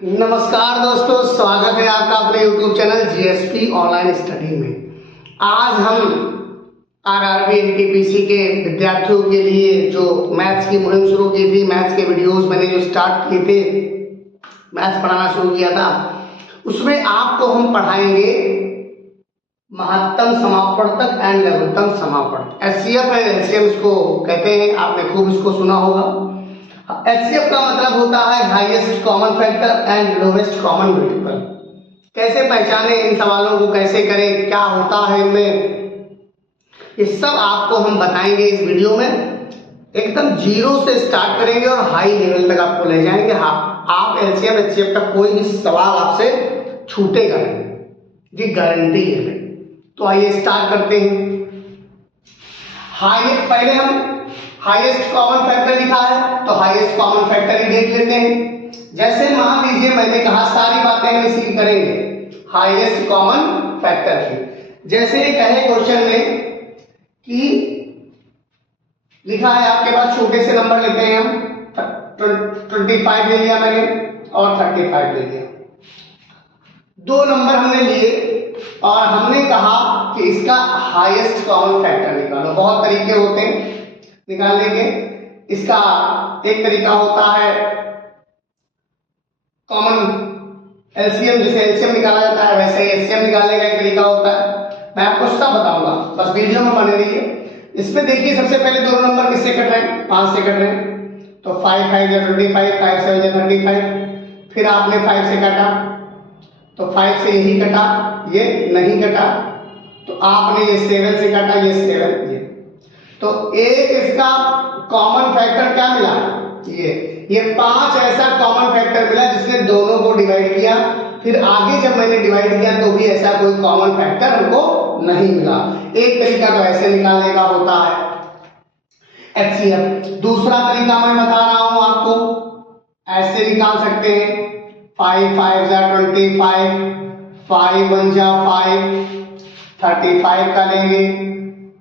नमस्कार दोस्तों, स्वागत है आपका अपने YouTube channel GSP online study में। आज हम आरआरबी एनटीपीसी के विद्यार्थियों के लिए जो मैथ्स की मुहिम शुरू की थी, मैथ्स के वीडियोस मैंने जो स्टार्ट किए थे, मैथ्स पढ़ाना शुरू किया था, उसमें आपको हम पढ़ाएंगे महत्तम समापवर्तक एंड लघुत्तम समापवर्तक। एचसीएफ एंड एलसीएम इसको कहते हैं, आपने खूब इसको सुना होगा। एचसीएफ का मतलब होता है highest common factor and lowest common multiple. कैसे पहचाने इन सवालों को, कैसे करें, क्या होता है इनमें, ये सब आपको हम बताएंगे इस वीडियो में। एकदम जीरो से स्टार्ट करेंगे और हाई लेवल तक आपको ले जाएंगे। आप एलसीएम एचसीएफ का कोई भी सवाल आपसे छूटेगा नहीं, ये गारंटी है। तो आइए स्टार्ट करते हैं। पहले हम हाईएस्ट कॉमन फैक्टर लिखा है तो हाईएस्ट कॉमन फैक्टर ही देख लेते हैं। जैसे मान लीजिए मैंने कहा, सारी बातें हम इसी की करेंगे हाईएस्ट कॉमन फैक्टर की। जैसे कहे क्वेश्चन में कि लिखा है आपके पास, छोटे से नंबर लेते हैं हम, 25 ले लिया मैंने और 35 ले लिया। दो नंबर हमने लिए और हमने कहा कि इसका हाईएस्ट कॉमन फैक्टर निकालो। बहुत तरीके होते हैं निकालने के। इसका एक तरीका होता है कॉमन एलसीएम, जिसे एलसीएम निकाला जाता है, वैसे ही एचसीएम निकालने का एक तरीका होता है। मैं आपको सब बताऊंगा, बस वीडियो में बने रहिए। इसमें देखिए, सबसे पहले दो नंबर किससे कट रहे हैं? 5 से कट रहे हैं। तो 5 5 या 25, 5 7 या 35। फिर आपने 5 से काटा तो 5 से यही कटा, ये नहीं कटा। तो आपने ये 7 से काटा, ये 7, ये। तो एक इसका कॉमन फैक्टर क्या मिला? ये 5 ऐसा कॉमन फैक्टर मिला जिसने दोनों को डिवाइड किया। फिर आगे जब मैंने डिवाइड किया तो भी ऐसा कोई कॉमन फैक्टर हमको नहीं मिला। एक तरीका तो ऐसे निकालने का होता है एचसीएफ। दूसरा तरीका मैं बता रहा हूं आपको, ऐसे निकाल सकते हैं। 5 5 जा 25, 5 1 जा 5, 35 का लेंगे।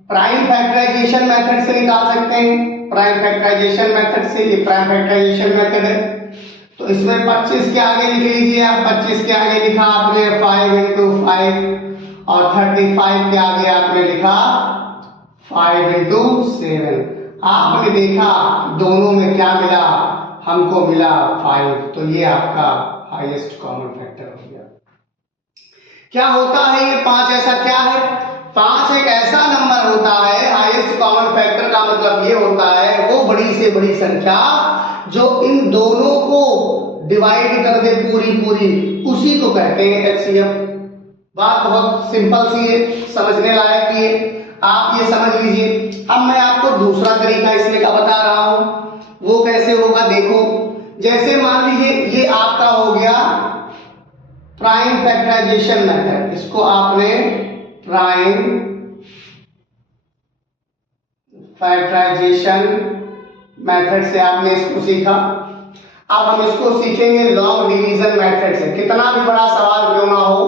प्राइम फैक्टराइजेशन मेथड से निकाल सकते हैं। प्राइम फैक्टराइजेशन मेथड से, ये प्राइम फैक्टराइजेशन मेथड है। तो इसमें 25 के आगे लिख लीजिए आप। 25 के आगे लिखा आपने 5 into 5 और 35 के आगे आपने लिखा 5 into 7। आपने देखा दोनों में क्या मिला? हमको मिला 5। तो ये आपका हाईएस्ट कॉमन फैक्टर हो गया। क्या होता है ये 5 ऐसा क्या है? 5 एक ऐसा नंबर होता है, हाईएस्ट कॉमन फैक्टर का मतलब ये होता है वो बड़ी से बड़ी संख्या जो इन दोनों को डिवाइड कर दे पूरी, उसी को कहते हैं एचसीएफ। बात बहुत सिंपल सी है, समझने लायक ही है, आप ये समझ लीजिए। अब मैं आपको दूसरा तरीका इसलिए का बता रहा हूं, वो कैसे होगा देखो। जैसे मान लीजिए ये आपका हो गया प्राइम फैक्टराइजेशन मेथड। इसको आपने प्राइम फैक्टराइजेशन मेथड से आपने इसको सीखा। अब हम इसको सीखेंगे लॉन्ग डिवीजन मेथड से। कितना भी बड़ा सवाल क्यों ना हो,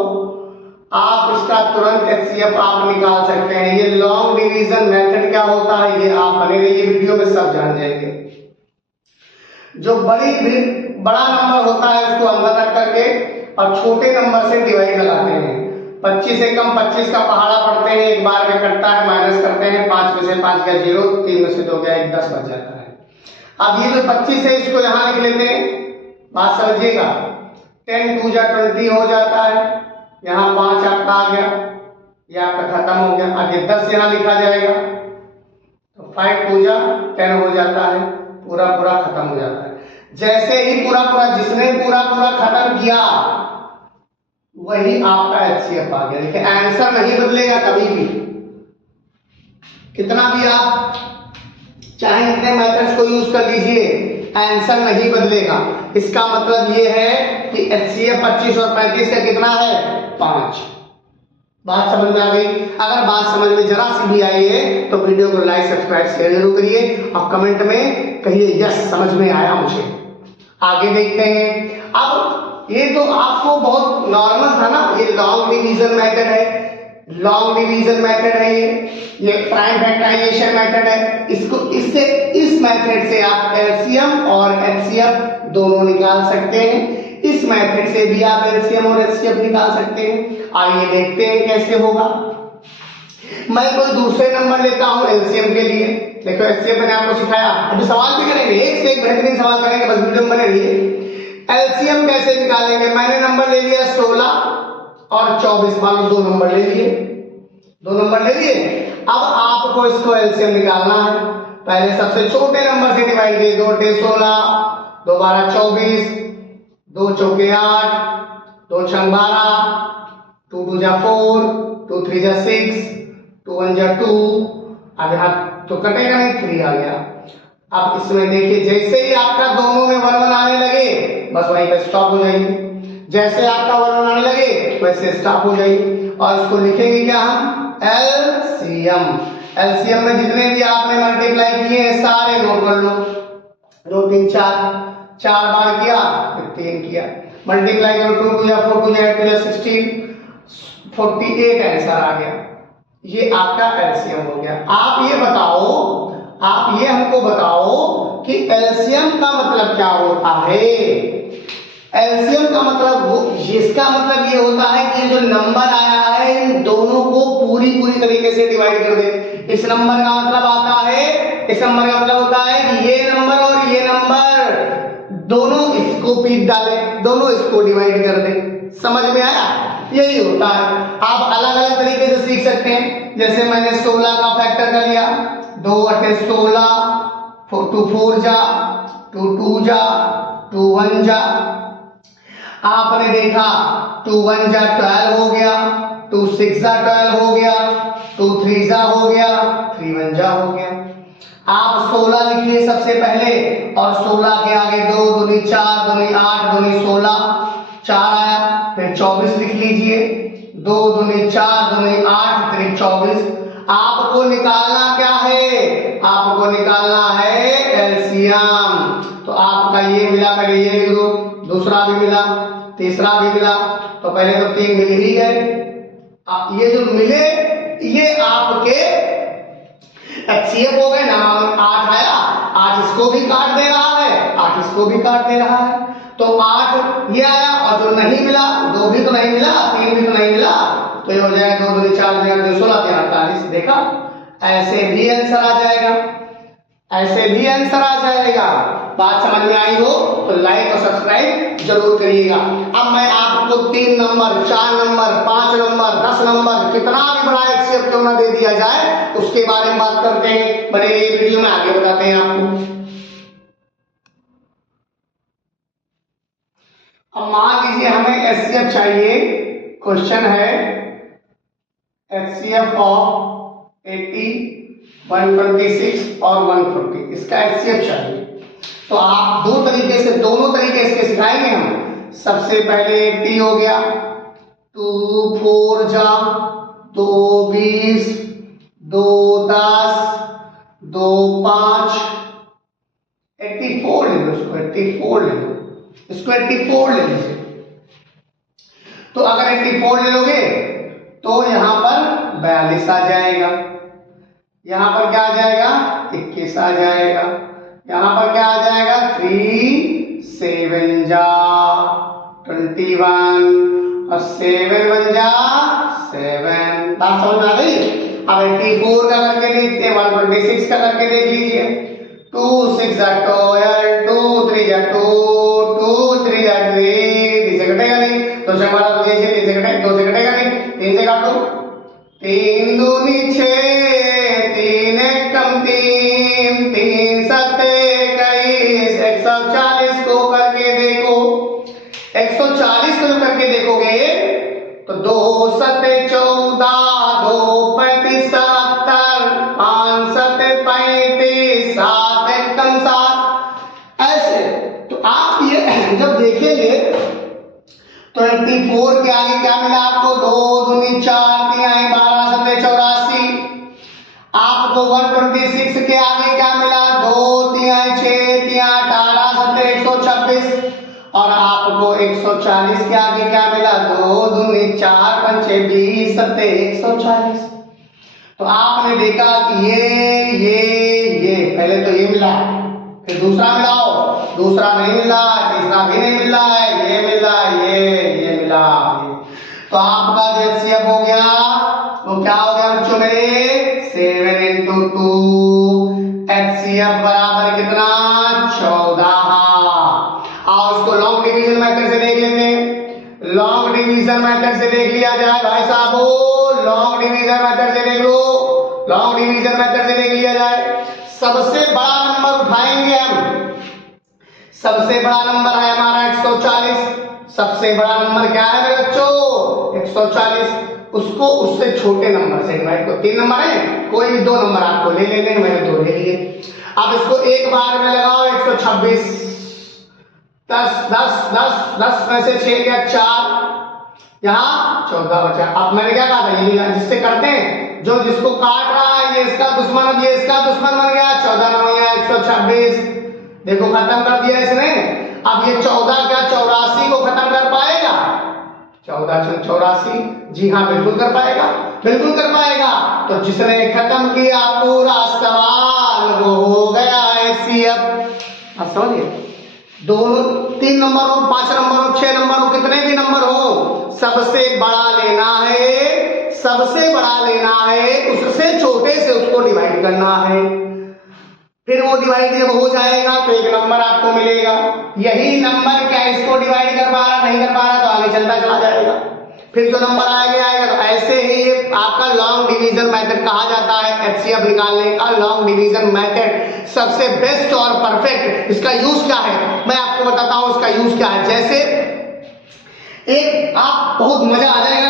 आप इसका तुरंत एचसीएफ आप निकाल सकते हैं। ये लॉन्ग डिवीजन मेथड क्या होता है ये आप बने रहिए, वीडियो में सब जान जाएंगे। जो बड़ा नंबर होता है उसको अंदर रख करके और छोटे नंबर से डिवाइड लगाते हैं। 25 से कम 25 का पहाड़ा पढ़ते हैं, एक बार में कटता है, माइनस करते हैं। 5 में से 5 गया 0, 3 में से 2 गया 1, 10 बच जाता है। अब ये जो 25 है इसको यहां लिख लेते हैं, बात समझिएगा। 10 2 जा 20 हो जाता है, यहाँ 5 आपका आ गया, ये आपका खत्म हो गया। अब ये 10 यहाँ लिखा जाएगा तो 5 2 जा 10 हो जाता है, पूरा खत्म हो जाता है। जैसे ही जिसने पूरा खत्म किया वही आपका एचसीएफ आ गया। देखिए आंसर नहीं बदलेगा कभी भी, कितना भी आप चाहे इतने मेथड्स को यूज कर लीजिए, आंसर नहीं बदलेगा। इसका मतलब ये है कि एचसीएफ 25 और 35 का कितना है? 5। बात समझ में आ गई? अगर बात समझ में जरा सी भी आई है तो वीडियो को लाइक सब्सक्राइब शेयर जरूर करिए और कमेंट में कहिए यस समझ में आया मुझे। आगे देखते हैं। अब ये तो आपको बहुत नॉर्मल था ना, ये लॉन्ग डिवीजन मेथड है। लॉन्ग डिवीजन मेथड है ये प्राइम फैक्टराइजेशन मेथड है। इसको इस मेथड से आप एलसीएम और एचसीएफ दोनों निकाल सकते हैं। इस मेथड से भी आप एलसीएम और एचसीएफ निकाल सकते हैं। आइए देखते हैं कैसे होगा। मैं कोई दूसरे नंबर लेता हूं एलसीएम के लिए। देखो एलसीएम मैंने आपको सिखाया, अभी सवाल भी करेंगे, एक से एक बेहतरीन सवाल करेंगे, बस वीडियो में बने रहिए। एलसीएम कैसे निकालेंगे? मैंने नंबर ले लिया 16 और 24, मान लो 2 नंबर ले लिए, 2 नंबर ले लिए। अब आपको इसको एलसीएम निकालना है। पहले सबसे छोटे नंबर से डिवाइड किए, 2 × 16, 2 × 12 24, 2 × 4 8, 2 × 6 12, 2 × 2 = 4, 2 × 3 = 6, 2 × 1 = 2। अब यहाँ तो कटेगा नहीं, 3 आ गया। अब इसमें देखिए जैसे ही आपका दोनों में 1 1 आने लगे बस वहीं पे स्टॉप हो जाएगी। जैसे आपका 1 1 आने लगे वैसे स्टॉप हो जाएगी। और इसको लिखेंगे क्या हम? एलसीएम। एलसीएम में जितने भी आपने मल्टीप्लाई किए हैं सारे नोट कर लो। 2 3 4 बार किया, फिर 3 किया, मल्टीप्लाई करो, 2 × 2 = 4, 2 × 8 = 16, 48 आंसर आ गया। ये आपका एलसीएम हो गया। आप ये बताओ, आप ये हमको बताओ कि एलसीएम का मतलब क्या होता है? एलसीएम का मतलब वो, इसका मतलब ये होता है कि जो नंबर आया है इन दोनों को पूरी तरीके से डिवाइड कर दे। इस नंबर का मतलब आता है, इस नंबर का मतलब होता है कि ये नंबर और ये नंबर दोनों इसको पीट डाले, दोनों इसको डिवाइड कर दे। समझ में आया? यही होता है। आप अलग अलग तरीके से सीख सकते हैं। जैसे मैंने 16 का फैक्टर कर लिया, 2 × 16, 2 4 जा, 2 2 जा, 2 1 जा। आपने देखा 2 1 जा 12 हो गया, 2 6 जा 12 हो गया, 2 3 जा हो गया, 3 1 जा हो गया। आप 16 लिखिए सबसे पहले और 16 के आगे 2 दूनी 4, दूनी 8, दूनी 16, 4 आया। फिर 24 लिख लीजिए, 2 दूनी 4, दूनी 8, 3 24। आपको निकालना क्या है? आपको निकालना है एलसीएम। तो आपका ये मिला, पहले ये लिख दो, दूसरा भी मिला, तीसरा भी मिला, तो पहले तो 3 मिल ही गए। ये जो मिले ये आपके एचसीएफ हो गए ना। 8 आया, 8 इसको भी काट दे रहा है, 8 इसको भी काट दे रहा है, तो 8 ये आया। और जो नहीं मिला, 2 भी तो नहीं मिला, 3 भी तो नहीं मिला, तो ये हो जाएगा 2 दूनी 4, 2 16, 3 48। देखा, ऐसे भी आंसर आ जाएगा, ऐसे भी आंसर आ जाएगा। बात समझ में आई हो तो लाइक और सब्सक्राइब जरूर करिएगा। अब मैं आपको 3 नंबर, 4 नंबर, 5 नंबर, 10 नंबर, कितना भी बड़ा एचसीएफ क्यों ना दे दिया जाए उसके बारे में बात करते हैं। बने ये वीडियो में आगे बताते हैं आपको। अब मान लीजिए हमें एचसीएफ चाहिए। क्वेश्चन है एचसीएफ ऑफ 80, 126 और 140, इसका एचसीएफ चाहिए। तो आप दोनों तरीके इसके सिखाएंगे हम। सबसे पहले 80 हो गया, 2 4 जा, 2 20, 2 10, 2 5, 84 ले लो, इसको 84 ले लो, इसको 84 ले लीजिए। तो अगर 84 ले लोगे तो यहां पर 42 आ जाएगा, यहां पर क्या आ जाएगा? 21 आ जाएगा, यहां पर क्या आ जाएगा? 3 7 जा 21 और 7 1 जा 7। बात समझ में आ गई? अब 84 का करके देखते हैं, 126 का करके देख लीजिए। 2 6 जा 12, 2 3 जा 2, 2 3 जा 3, 3 से कटेगा नहीं, 2 से हमारा 2 से 3 से कटेगा, 2 से कटेगा नहीं, 3 से काटो, 3 दूनी 6, 3 1 कम 3, 3 7 21, 140 को करके देखो। 140 को करके देखोगे तो 2 7 14, 2 35 70, 5 7 35, 7 1 कम 7, ऐसे। तो आप ये जब देखेंगे तो 84 के आगे क्या मिला आपको? 2 दूनी 4, 3 12 7 84। आपको 126 के आगे क्या मिला? 2 3 6, 3 18 7 126। और आपको 140 के आगे क्या मिला? 2 दूनी 4 5 20 7 140। तो आपने देखा कि ये पहले तो ये मिला, फिर दूसरा मिलाओ, दूसरा नहीं मिला, तीसरा भी नहीं मिला है, ये मिला इंटू 2, HCF बराबर कितना 14। और इसको लॉन्ग डिवीजन मेथड से देख लेते हैं। लॉन्ग डिवीजन मेथड से देख लिया जाए भाई साहब, लॉन्ग डिवीजन मेथड से देख लो, लॉन्ग डिवीजन मेथड से देख लिया जाए। सबसे बड़ा नंबर उठाएंगे हम, सबसे बड़ा नंबर है हमारा 140। सबसे बड़ा नंबर क्या है मेरे बच्चों 140। उसको उससे छोटे नंबर से डिवाइड करो। 3 नंबर है, कोई भी 2 नंबर आपको ले लेने, मैंने 2 ले लिए। अब इसको एक बार में लगाओ 126, 10 10 10 10 में से 6 गया 4, यहाँ 14 बचा। अब मैंने क्या कहा था, ये जिससे करते हैं, जो जिसको काट रहा है ये इसका दुश्मन, अब ये इसका दुश्मन बन गया। 14 9 गया 126, देखो खत्म कर दिया इसने। अब ये 14 क्या 84 को खत्म कर पाएगा? 14 84, जी हाँ बिल्कुल कर पाएगा, बिल्कुल कर पाएगा। तो जिसने खत्म किया पूरा सवाल वो हो गया HCF। अब समझिए, 2 3 नंबर हो, 5 नंबर हो, 6 नंबर हो, कितने भी नंबर हो, सबसे बड़ा लेना है, सबसे बड़ा लेना है, उससे छोटे से उसको डिवाइड करना है। फिर वो डिवाइड जब हो जाएगा तो एक नंबर आपको मिलेगा। यही नंबर क्या इसको डिवाइड कर पा रहा, नहीं कर पा रहा, तो आगे चलता चला जाएगा। फिर जो नंबर आएगा तो ऐसे ही आपका लॉन्ग डिवीजन मेथड कहा जाता है। HCF निकालने का लॉन्ग डिवीजन मेथड सबसे बेस्ट और परफेक्ट। इसका यूज क्या है मैं आपको बताता हूं, इसका यूज क्या है। जैसे एक आप बहुत मजा आ जाएगा,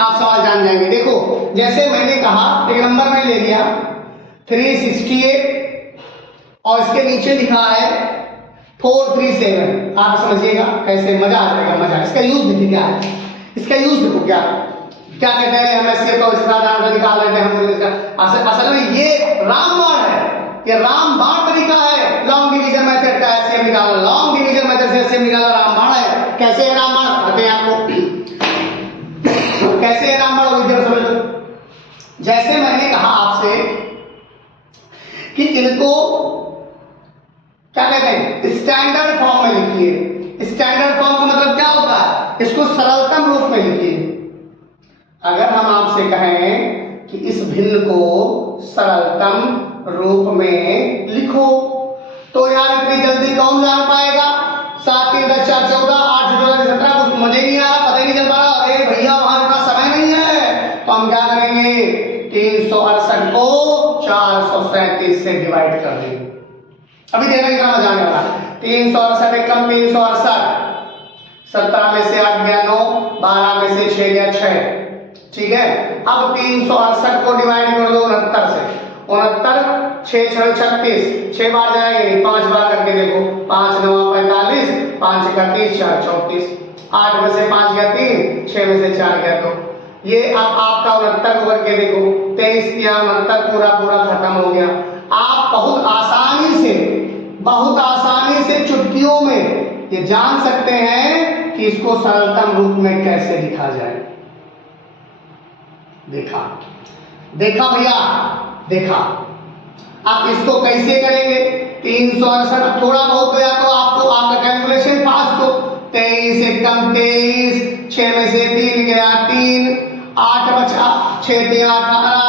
आप सवाल जान जाएंगे। देखो जैसे मैंने कहा एक नंबर में ले लिया 368 और इसके नीचे लिखा है 437। आप समझिएगा कैसे, मजा आ जाएगा, मजा। इसका यूज देखिए क्या है, इसका यूज देखो क्या क्या कहते हैं। हम इसके तो इसका आंसर निकाल लेते हैं हम इसका। असल में ये रामबाण है, ये रामबाण तरीका है लॉन्ग डिवीजन मेथड का। HCF निकालो, लॉन्ग डिवीजन मेथड से HCF निकालो, रामबाण है। कैसे है रामबाण बताते हैं आपको कैसे है रामबाण, विद्यार्थी समझ लो। जैसे मैंने कहा आपसे कि इनको क्या कहते हैं स्टैंडर्ड फॉर्म में लिखिए। स्टैंडर्ड फॉर्म का मतलब क्या होता है, इसको सरलतम रूप में लिखिए। अगर हम आपसे कहें कि इस भिन्न को सरलतम रूप में लिखो तो यार इतनी जल्दी कौन जान पाएगा। 7 3 10 4 14 8 14 17 कुछ मुझे नहीं आ रहा, पता ही नहीं चल पा रहा। अरे भैया वहां इतना समय नहीं है, तो हम क्या करेंगे 368 को 437 से डिवाइड कर देंगे। अभी देखना कितना मजा आने वाला। 368 कम 368, 17 में से 8 गया 9, 12 में से 6 गया 6, ठीक है। अब 368 को डिवाइड कर दो 69 से। 69 6 6 36, 6 बार जाएंगे, 5 बार करके देखो। 5 9 45, 5 31 4 34, 8 में से 5 गया 3, 6 में से 4 गया 2। ये अब आपका 69 को करके देखो, 23 या 69 पूरा पूरा खत्म हो गया। आप बहुत आसानी से चुटकियों में ये जान सकते हैं कि इसको सरलतम रूप में कैसे लिखा जाए। देखा देखा भैया, देखा। आप इसको कैसे करेंगे 368, थोड़ा बहुत या तो आपको आपका कैलकुलेशन पास तो 23 1 कम 23, 6 में से 3 गया 3, 8 बचा, 6 3 18,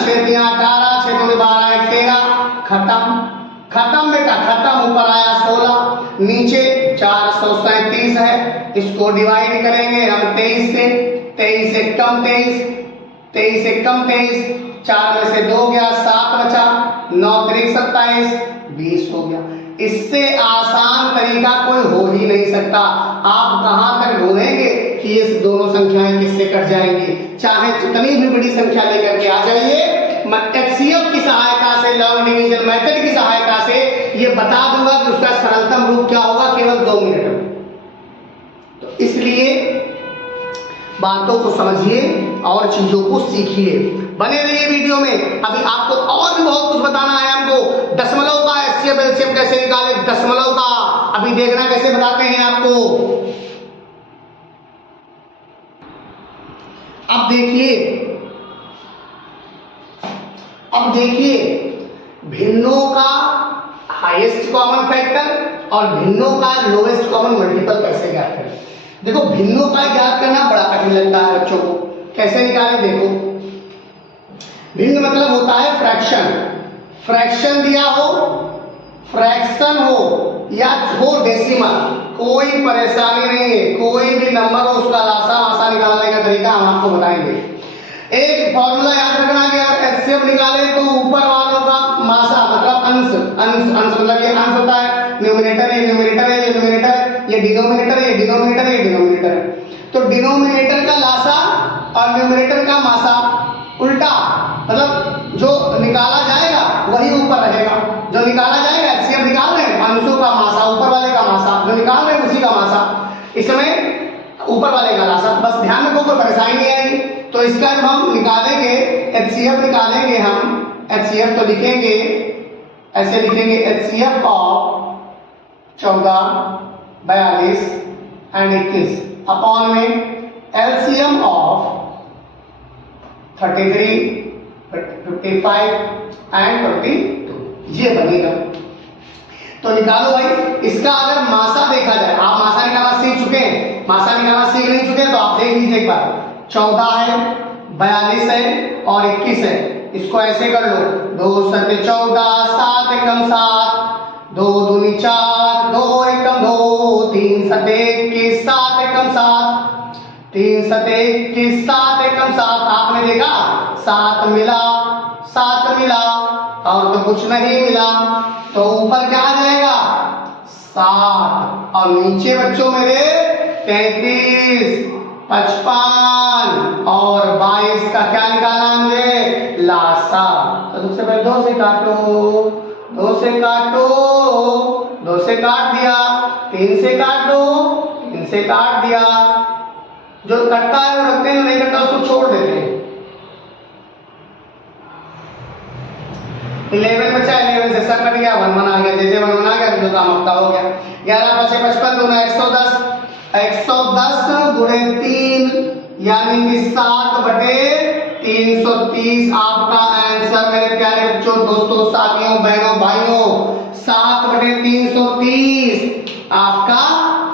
6 3 18, 6 2 12 1 13, खत्म खत्म बेटा खत्म। ऊपर आया 16, नीचे 437 है। इसको डिवाइड करेंगे हम 23 से, 23 1 कम 23, 23 1 कम 23, 4 में से 2 गया 7 बचा, 9 3 27, 20 हो गया। इससे आसान तरीका कोई हो ही नहीं सकता। आप कहां तक ढूंढेंगे कि ये दोनों संख्याएं किससे कट जाएंगी। चाहे जितनी भी बड़ी संख्या लेकर के आ जाइए, मैं HCF की सहायता से, लॉन्ग डिवीजन मेथड की सहायता से ये बता दूंगा कि उसका सरलतम रूप क्या होगा केवल 2 मिनट में। तो इसलिए बातों को समझिए और चीजों को सीखिए। बने रहिए वीडियो में। अभी आपको और भी बहुत कुछ बताना है हमको। दशमलव का HCF LCM कैसे निकाले, दशमलव का अभी देखना कैसे बताते हैं आपको। अब देखिए भिन्नों का हाईएस्ट कॉमन फैक्टर और भिन्नों का लोएस्ट कॉमन मल्टीपल कैसे ज्ञात करें। देखो भिन्नों का ज्ञात करना बड़ा कठिन लगता है बच्चों को, कैसे निकालें। देखो भिन्न मतलब होता है फ्रैक्शन। फ्रैक्शन दिया हो, फ्रैक्शन हो या हो डेसिमल, कोई परेशानी नहीं है, कोई भी नंबर हो उसका लासा मासा निकालने का तरीका हम आपको बताएंगे। एक फॉर्मूला याद रखना कि अगर एचसीएफ निकाले तो ऊपर वालों का मासा मतलब अंश, मतलब ये अंश होता है, न्यूमरेटर ये न्यूमरेटर है, ये न्यूमरेटर है, ये डिनोमिनेटर है, ये डिनोमिनेटर है, ये डिनोमिनेटर है। तो डिनोमिनेटर का लासा और न्यूमरेटर का मासा उल्टा, मतलब जो निकाला जाएगा वही ऊपर रहेगा। जो निकाला जाएगा एचसीएफ निकाल रहे हैं, अंशों का मासा ऊपर वाले का मासा, जो निकाल रहे हैं उसी का मासा, इसमें ऊपर वाले का लासा। बस ध्यान रखो, कोई परेशानी नहीं आएगी। तो इसका जब हम निकालेंगे एचसीएफ निकालेंगे, हम एचसीएफ तो लिखेंगे ऐसे, लिखेंगे एचसीएफ ऑफ 14, 42 एंड 21 अपॉन में एलसीएम ऑफ 33, 55 एंड 22 ये बनेगा। तो निकालो भाई, इसका अगर मासा देखा जाए, आप मासा निकालना सीख चुके हैं, मासा निकालना सीख नहीं चुके तो आप देख लीजिए एक बार। 14 है, 42 है और 21 है, इसको ऐसे कर लो, 2 सते 14, 7 एकम 7, 2 दूनी 4, 2 एकम 2, 3 सते 21, 7 एकम 7, 3 सते 21, 7 एकम 7। आपने देखा 7 मिला, 7 मिला और तो कुछ नहीं मिला, तो ऊपर क्या आ जाएगा 7 और नीचे बच्चों मेरे 33, 55 और 22 का क्या निकालना मुझे लासा। तो सबसे पहले 2 से काटो, 2 से काटो, 2 से काट दिया, 3 से काट दो, 3 से काट दिया। जो कटता है वो रखते हैं, नहीं कटता उसको छोड़ देते हैं। 11 बचा, 11 से सब कट गया, 1 1 आ गया, जैसे 1 1 आ गया तो काम आपका हो गया। 11 बचे 55 दूना 110, 110 गुणे 3 यानी कि 7/330 आपका आंसर मेरे प्यारे बच्चों, दोस्तों, साथियों, बहनों, भाइयों, 7/330 आपका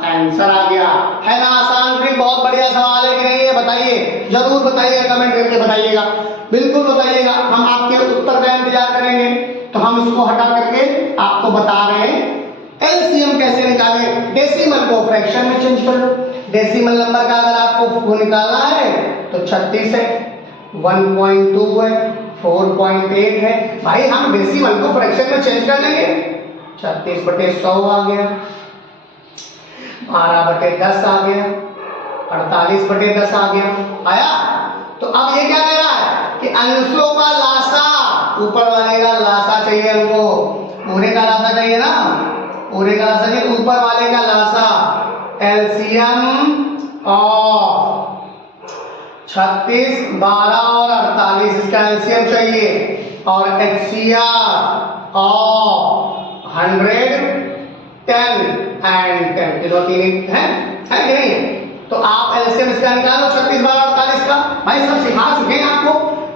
आंसर आ गया। है ना आसान ट्रिक? बहुत बढ़िया सवाल है कि नहीं है बताइए, जरूर बताइएगा, कमेंट करके बताइएगा, बिल्कुल बताइएगा। हम आपके उत्तर का इंतजार करेंगे। तो हम इसको हटा करके आपको बता रहे हैं एलसीएम कैसे निकाले। डेसिमल को फ्रैक्शन में चेंज कर लो। डेसिमल नंबर का अगर आपको निकालना है तो 36 है, 1.2 है, 4.8 है। भाई हम डेसिमल को फ्रैक्शन में चेंज कर लेंगे। 36/100 आ गया, 12/10 आ गया, 48/10 आ गया, आया। तो अब ये क्या कह रहा है कि अंशों का लासा, ऊपर वाले का लासा चाहिए हमको, पूरे का लासा चाहिए ना, पूरे का लासा चाहिए, ऊपर वाले का लासा। एलसीएम ऑफ 36, 12 और 48 इसका एलसीएम चाहिए, और एचसीएफ ऑफ 100, 10 एंड 10 तीनों तीन है कि नहीं है? तो आप एलसीएम इसका निकालो 36, 12, 48 का। भाई सब सिखा चुके हैं आपको।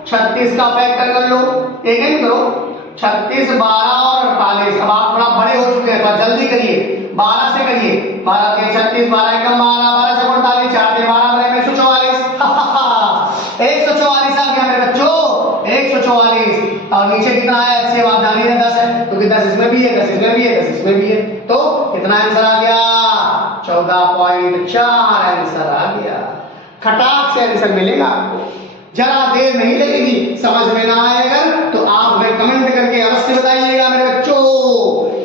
36 का फैक्टर कर लो, एक ही करो, 36, 12 और 48। अब आप थोड़ा बड़े हो चुके हैं, जल्दी करिए, 12 से करिए, 12 के 36, 12 एकम 12, 12 से 48, 4 के 12 बने 144 144 आ गया मेरे बच्चों, 144। और नीचे कितना है एचसीएफ आप जानिए, 10 है, क्योंकि 10 इसमें भी है, 10 इसमें भी है, 10 इसमें भी है। तो कितना आंसर आ गया? 14.4 आंसर आ गया। खटाक से आंसर मिलेगा आपको, जरा देर नहीं लगेगी। समझ में ना आएगा तो आप हमें कमेंट करके अवश्य बताइएगा मेरे बच्चों,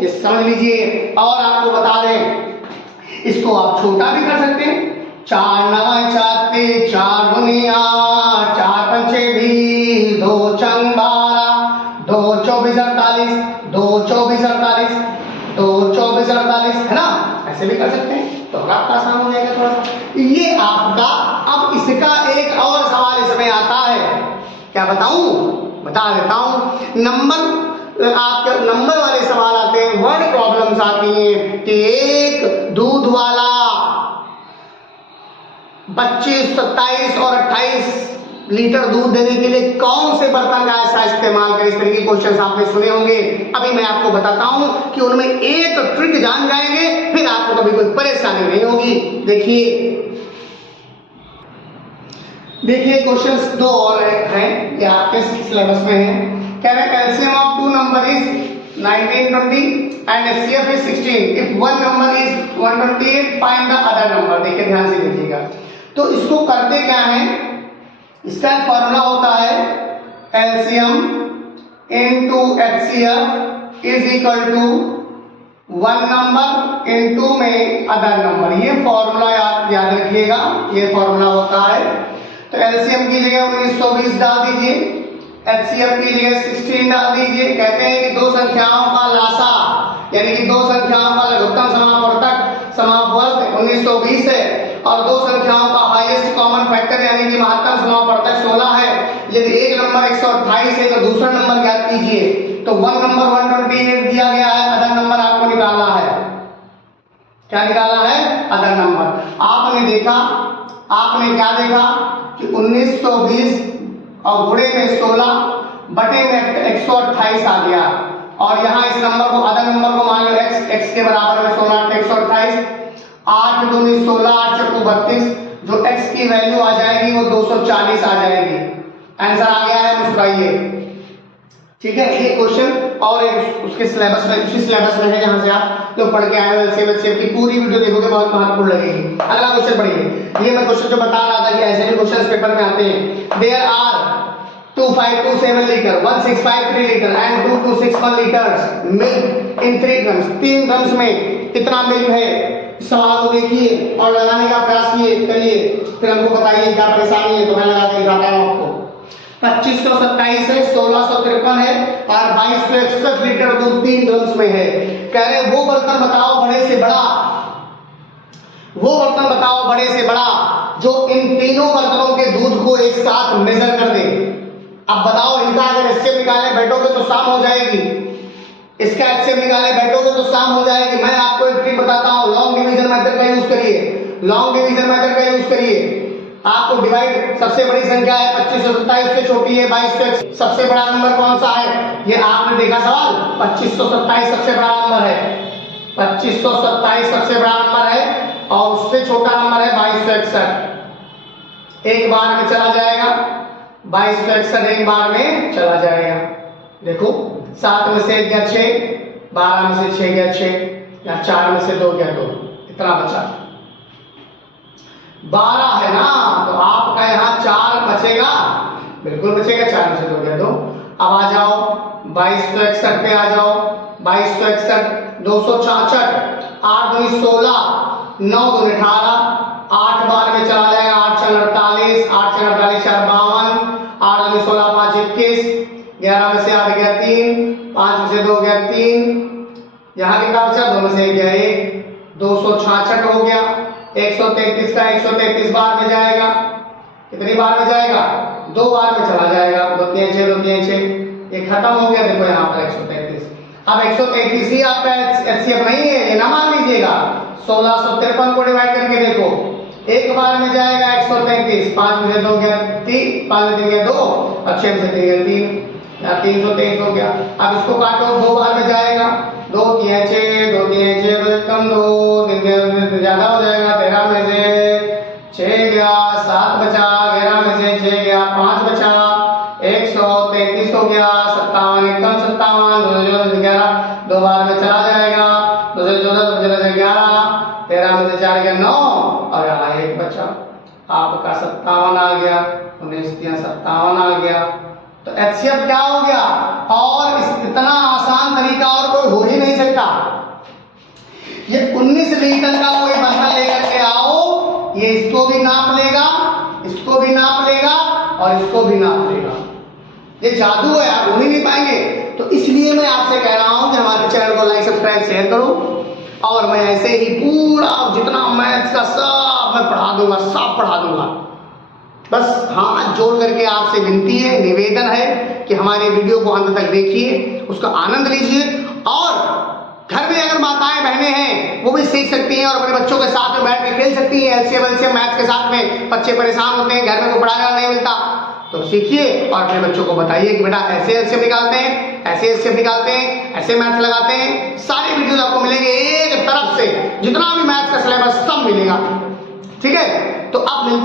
ये समझ लीजिए। और आपको बता दें, इसको आप छोटा भी कर सकते हैं। 4 9 4 3 4 दुनिया 4 5 20 2 चंग 12 2 24 48 2 24 48 2 24 48 है ना, ऐसे भी कर सकते हैं। तो आपका आसान हो जाएगा थोड़ा सा ये आपका। अब इसका एक और सवाल इसमें आता है, क्या बताऊं? बता देता हूं। नंबर, आपके नंबर वाले सवाल आते हैं, वर्ड प्रॉब्लम्स आती हैं कि एक दूध वाला 25, 27 और 28 लीटर दूध देने के लिए कौन से बर्तन का ऐसा इस्तेमाल करें। इस तरह के क्वेश्चन आपने सुने होंगे। अभी मैं आपको बताता हूं कि उनमें एक ट्रिक जान जाएंगे, फिर आपको कभी कोई परेशानी नहीं होगी। देखिए देखिए क्वेश्चंस दो और हैं, ये आपके सिलेबस में है। कह रहे हैं LCM of two number is 1920 and HCF is 16 if one number is 128 find the other number. देखिए ध्यान से देखिएगा। तो इसको करते क्या है, इसका फॉर्मूला होता है LCM into HCF is equal to one number into में अदर नंबर। ये फॉर्मूला याद रखिएगा, ये फॉर्मूला होता है। तो एलसीएम की जगह 1920 डाल दीजिए, एचसीएफ की जगह 16 डाल दीजिए। कहते हैं कि दो संख्याओं का लासा यानी कि दो संख्याओं का लघुत्तम समापवर्तक समापवर्त 1920 है और दो संख्याओं का हाईएस्ट कॉमन फैक्टर यानी कि महत्तम समापवर्तक 16 है। यदि एक नंबर 128 है तो दूसरा नंबर ज्ञात कीजिए। तो वन नंबर 128 दिया गया है, अदर नंबर आपको निकालना है। क्या निकालना है? Other number. आपने देखा, आपने क्या देखा कि 1920 और गुणे में 16 बटे में 128 आ गया और यहाँ इस नंबर को अदर नंबर को मान लो x के बराबर में 16 128 8 दूनी 16 8 चौको 32 जो x की वैल्यू आ जाएगी वो 240 आ जाएगी। आंसर आ गया है, मुस्कुराइए। ठीक है, ये क्वेश्चन और एक उसके सिलेबस में, उसी सिलेबस में है जहां से आप लोग पढ़ के आए हो। एलसीएम की पूरी वीडियो देखोगे, बहुत महत्वपूर्ण लगेगी। अगला क्वेश्चन पढ़िए। ये मैं क्वेश्चन जो बता रहा था कि ऐसे भी क्वेश्चन पेपर में आते हैं। There are 2527 litre 1653 litre and 2261 litres milk in 3 drums. 3 drums में कितना मिल्क है? सवाल को देखिए और लगाने का प्रयास करिए, फिर हमको बताइए क्या परेशानी है। तो मैं लगा के दिखाता हूं आपको। 2527 है, 1653 है और 2261 लीटर दूध 3 ड्रम्स में है। कह रहे वो बर्तन बताओ बड़े से बड़ा, वो बर्तन बताओ बड़े से बड़ा जो इन तीनों बर्तनों के दूध को एक साथ मेजर कर दे। अब बताओ, इनका अगर एचसीएफ निकालने बैठोगे तो शाम हो जाएगी, इसका एचसीएफ निकालने बैठोगे तो शाम हो जाएगी। मैं आपको एक ट्रिक बताता हूं, लॉन्ग डिवीजन मेथड का यूज करिए। लॉन्ग डिवीजन मेथड का यूज करिए। आपको डिवाइड, सबसे बड़ी संख्या है 2527 से छोटी है 2200। सबसे बड़ा नंबर कौन सा है? ये आपने देखा सवाल, 2527 सबसे बड़ा नंबर है। 2527 सबसे बड़ा नंबर है और उससे छोटा नंबर है 2261। एक बार में चला जाएगा, 2261 एक बार में चला जाएगा। देखो 7 में से 1 गया 6, 12 में से 6 गया 6 या 4 में से 2 गया 2, इतना बचा 12 है ना। तो आपका यहाँ 4 बचेगा, बिल्कुल बचेगा। 4 में से 2 गया 2। अब आ जाओ 2261 पे आ जाओ। 2261 266 8 दूनी 16 9 दूनी 18 8 बार में चला जाएगा। 8 4 48 8 4 48 4 52 8 दूनी 16 5 21 11 में से 8 गया 3 5 में से 2 गया 3। यहाँ कितना बचा? 2 में से 1 गया 1 266 हो गया। 133 का 133 बार में जाएगा। कितनी बार में जाएगा? 2 बार में चला जाएगा। 2 3 6 2 3 6 ये खत्म हो गया। देखो यहाँ पर 133। अब 133 ही आपका एचसीएफ नहीं है, ये ना मान लीजिएगा। 1653 को डिवाइड करके देखो, एक बार में जाएगा 133। 5 में से 2 गया 3, 5 में 3 गया 2 और 6 में से 3 गया 3 या 323 हो गया। अब इसको काटो, 2 बार में जाएगा। 2 3 6 2 3 6 2 कम 2 3 ज्यादा हो जाएगा। 13 में से 6 गया 7 बचा, 11 में से 6 गया 5 बचा, 133 हो गया। 57 कम 57 2 11 2 बार में चला जाएगा। 2 से 14 2 से 11 13 में से 4 गया 9 और यहाँ 1 बचा। आपका 57 आ गया। 19 57 आ गया। तो एचसीएफ क्या हो गया? और इतना आसान तरीका और कोई हो ही नहीं सकता। ये 19 लीटर का कोई बर्तन लेकर के आओ, ये इसको भी नाप लेगा, इसको भी नाप लेगा और इसको भी नाप लेगा। ये जादू है, आप हो ही नहीं पाएंगे। तो इसलिए मैं आपसे कह रहा हूं कि हमारे चैनल को लाइक सब्सक्राइब शेयर करो और मैं ऐसे ही पूरा जितना मैथ्स का सब मैं पढ़ा दूंगा, सब पढ़ा दूंगा। बस हाथ जोड़ करके आपसे विनती है, निवेदन है कि हमारे वीडियो को अंत तक देखिए, उसका आनंद लीजिए और घर में अगर माताएं बहनें हैं वो भी सीख सकती हैं और अपने बच्चों के साथ में बैठ के खेल सकती हैं। एलसीएम मैथ के साथ में बच्चे परेशान होते हैं, घर में कोई पढ़ाने वाला नहीं मिलता, तो सीखिए और अपने बच्चों को बताइए कि बेटा ऐसे एलसीएम निकालते हैं, ऐसे एलसीएम निकालते हैं, ऐसे मैथ्स लगाते हैं। सारी वीडियोस आपको मिलेंगे एक तरफ से, जितना भी मैथ्स का सिलेबस सब मिलेगा। ठीक है, तो अब मिलते